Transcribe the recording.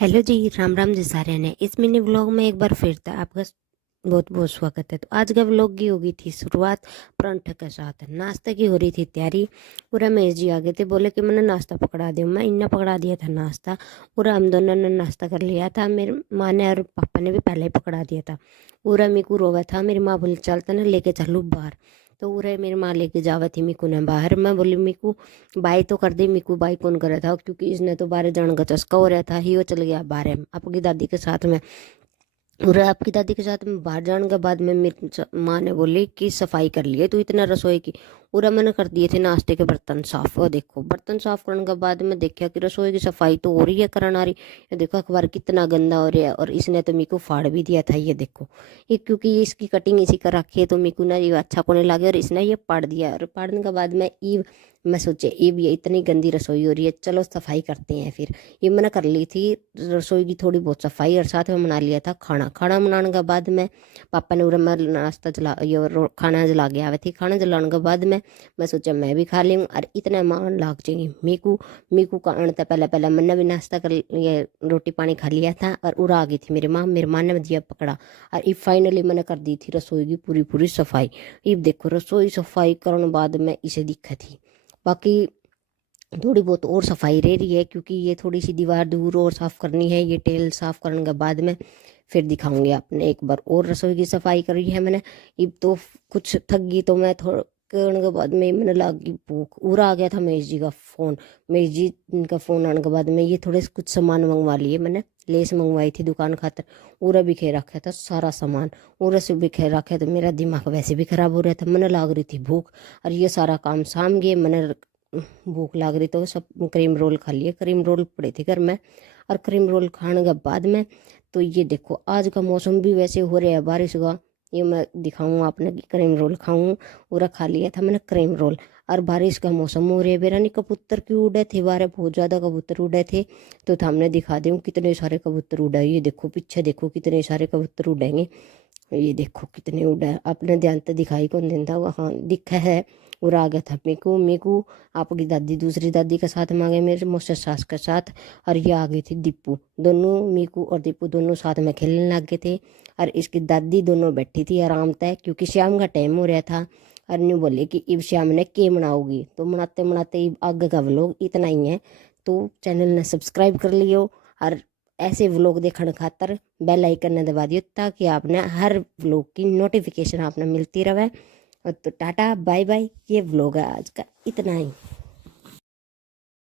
Hello जी, राम राम जी सारे ने। इस मिनी व्लॉग में एक बार फिर था आपका बहुत बहुत स्वागत है। तो आज का व्लॉग की होगी थी शुरुआत परांठे के साथ। नाश्ते की हो रही थी तैयारी। पूरा महेश जी आ गए थे, बोले कि मैंने नाश्ता पकड़ा दिया। मैं इन्ना पकड़ा दिया था नाश्ता। पूरा हम दोनों ने नाश्ता कर लिया था। मेरी माँ ने और पापा ने भी पहले ही पकड़ा दिया था। पूरा मीकू रोवा था। मेरी माँ बोली चल तने लेके चलू बाहर। तो उरे मेरी माँ लेके जावा थी मीकू ने बाहर। मैं बोली मीकू बाई तो कर दे। मीकू बाई कौन कर रहा था, क्योंकि इसने तो बारह जाने का चस्का हो रहा था ही। वो चल गया बाहर आपकी दादी के साथ में। और आपकी दादी के साथ में बाहर जाने के बाद में मेरी माँ ने बोली कि सफाई कर लिए तो इतना रसोई की। पूरा मैंने कर दिए थे नाश्ते के बर्तन साफ। और देखो बर्तन साफ करने के बाद में देखा कि रसोई की सफाई तो हो रही है करना रही। ये देखो अखबार कितना गंदा हो रहा है। और इसने तो मीकू फाड़ भी दिया था। ये देखो ये क्योंकि ये इसकी कटिंग इसी का रखी है तो मीकू ना ये अच्छा कोने लगे और इसने ये पाड़ दिया। और पाड़ने के बाद में ईव मैं सोचे ईव ये इतनी गंदी रसोई हो रही है, चलो सफाई करते हैं। फिर ये मैंने कर ली थी रसोई की थोड़ी बहुत सफाई। और साथ में बना लिया था खाना। खाना बनाने के बाद में पापा ने उरे मैं नाश्ता जला ये खाना जला के आवे थी। खाना जलाने के बाद में मैं सोचा मैं भी खा लूँ। और इतना मान लाग जाएंगी मीकू। मीकू का आने तो पहले पहले मैंने भी नाश्ता कर ये रोटी पानी खा लिया था। और उड़ा आ गई थी मेरी माँ ने दिया पकड़ा। और ये फाइनली मैंने कर दी थी रसोई की पूरी पूरी सफाई। ये देखो रसोई सफाई करने बाद में इसे दिक्कत थी। बाकी थोड़ी बहुत और सफाई रह रही है, क्योंकि ये थोड़ी सी दीवार दूर और साफ करनी है। ये टेल साफ करने के बाद में फिर दिखाऊंगी आपने एक बार और रसोई की सफाई करी है मैंने। अब तो कुछ थक गई तो मैं थोड़ा करने के बाद में मैंने लगी भूख। उरा आ गया था महेश जी का फ़ोन। महेश जी का फ़ोन आने के बाद में ये थोड़े कुछ सामान मंगवा लिए मैंने। लेस मंगवाई थी दुकान खातर। उरा बिखेर रखा था सारा सामान। उरा से बिखेर रखा तो मेरा दिमाग वैसे भी खराब हो रहा था। मैंने लाग रही थी भूख। और ये सारा काम साम गए मैंने। भूख लग रही तो सब क्रीम रोल खा लिए। क्रीम रोल पड़े थे घर में। और क्रीम रोल खाने के बाद में तो ये देखो आज का मौसम भी वैसे हो रहा है बारिश का। ये मैं दिखाऊँ आपने कि क्रीम रोल खाऊं। पूरा खा लिया था मैंने क्रीम रोल। और बारिश का मौसम हो रहा है। बेरानी कबूतर क्यों उड़े थे बारे, बहुत ज़्यादा कबूतर उड़े थे। तो हमने दिखा दूँ कितने सारे कबूतर उड़े। ये देखो पीछे देखो कितने सारे कबूतर उड़ेंगे। ये देखो कितने उड़ा। आपने ध्यान तो दिखाई कौन देता हुआ, हाँ दिखा है। और आ गया था मीकू। मीकू आपकी दादी दूसरी दादी के साथ में आ गए मेरे मौसा सास के साथ। और ये आ गई थी दीपू। दोनों मीकू और दीपू दोनों साथ में खेलने लग गए थे। और इसकी दादी दोनों बैठी थी आराम तय, क्योंकि शाम का टाइम हो रहा था। और न्यू बोले कि इब शाम ने के बनाओगी। तो बनाते बनाते आगे का व्लॉग इतना ही है। तो चैनल ने सब्सक्राइब कर लियो। और ऐसे व्लॉग देखने खातर बेल आइकन ने दबा दियो, ताकि आपने हर व्लॉग की नोटिफिकेशन आपने मिलती रहे। तो टाटा बाय बाय। ये व्लॉग है आज का इतना ही।